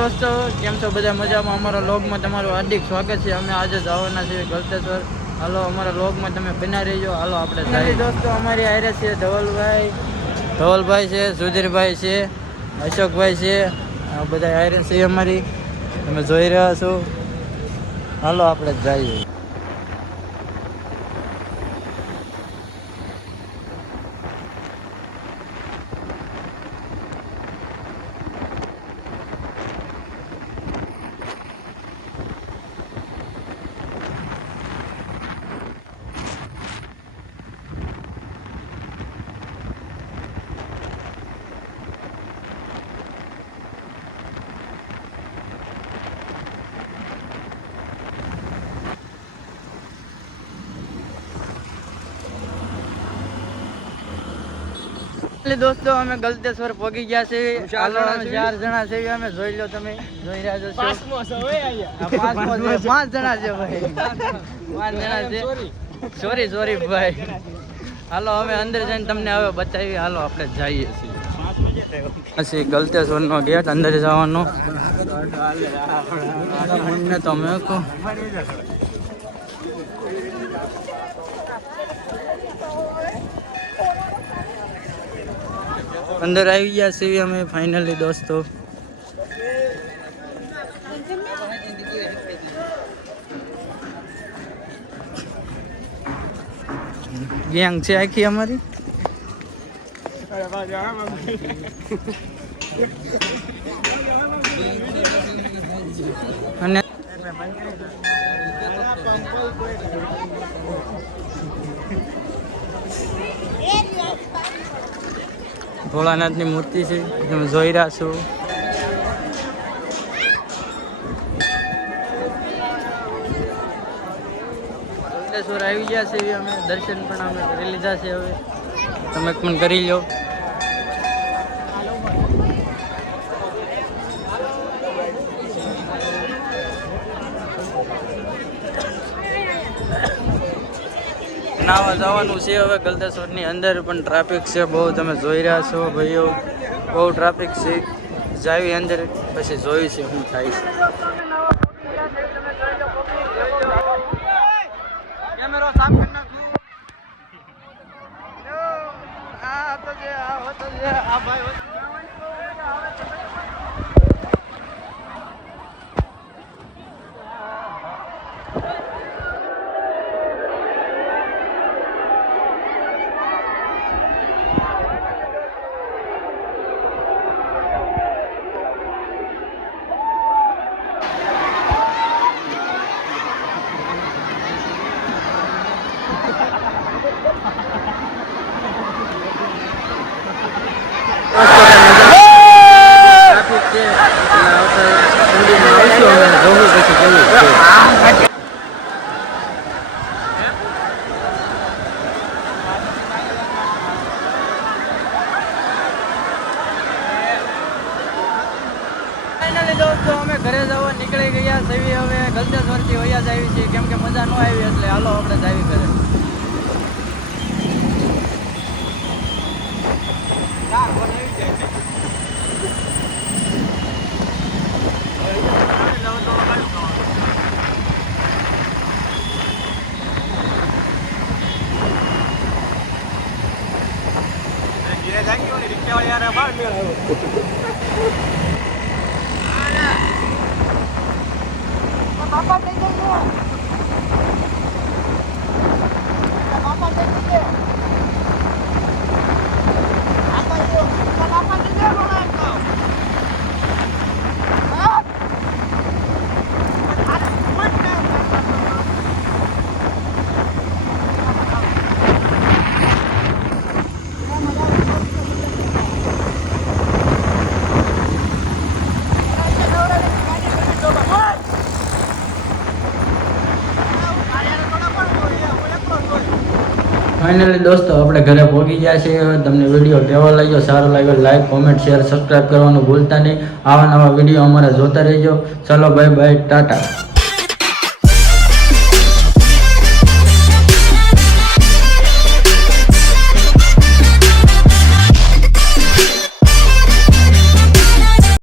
દોસ્તો, કેમ છો બધા? મજામાં? અમારા વ્લોગમાં તમારું હાર્દિક સ્વાગત છે. અમે આજે જવાના છીએ ગલતેશ્વર. હાલો અમારા વ્લોગમાં તમે બના રહેજો. હાલો આપણે જઈએ. દોસ્તો અમારી હારે છે ધવલભાઈ છે, સુધીરભાઈ છે, અશોકભાઈ છે, આ બધા હારે છે અમારી. તમે જોઈ રહ્યા છો. હાલો આપણે જઈએ. દોસ્તો અમે ગલતેશ્વર પહોંચી ગયા છે. 4 જણા છે. અમે જોઈ લો, તમે જોઈ રહ્યા છો. 5 જણા છે ભાઈ. 5 જણા છે. સોરી ભાઈ. હાલો અમે અંદર જઈને તમને હવે બતાવી. હાલો આપણે જઈએ છીએ. ગલતેશ્વર નો ગેટ, અંદર જવાનો. તમે કહો અંદર આવી ગયા છીએ અમે ફાઇનલી દોસ્તો. ગેંગ છે આખી અમારી. અને ભોળાનાથની મૂર્તિ છે, તમે જોઈ રહ્યા છો. ગલતેશ્વર આવી ગયા છે. અમે દર્શન પણ અમે કરી લીધા છે. હવે તમે પણ કરી લો. નાવા જવાનું છે હવે ગલતેશ્વરની અંદર, પણ ટ્રાફિક છે બહુ. તમે જોઈ રહ્યા છો ભાઈઓ, બહુ ટ્રાફિક છે. જાવી અંદર પછી જોયું છે શું થાય છે. કેમેરો સાફ કરી નાખું. આ ભાઈ દોસ્તો અમે ઘરે જવા નીકળી ગયા છે. હવે ગલતેશ્વરથી વયા જ આવી છે, કેમ કે મજા ન આવી એટલે હાલો આપણે જાવી ઘરે. Papa take it. Papa take it. Papa take it. Finally દોસ્તો આપણે ઘરે પહોંચી ગયા છીએ. તમને વિડીયો કેવો લાગ્યો, સારો લાગ્યો, લાઈક, કોમેન્ટ, શેર, સબસ્ક્રાઈબ કરવાનું ભૂલતા નહીં. આવા નવા વિડીયો અમારે જોતા રહેજો. ચલો બાય બાય, ટાટા.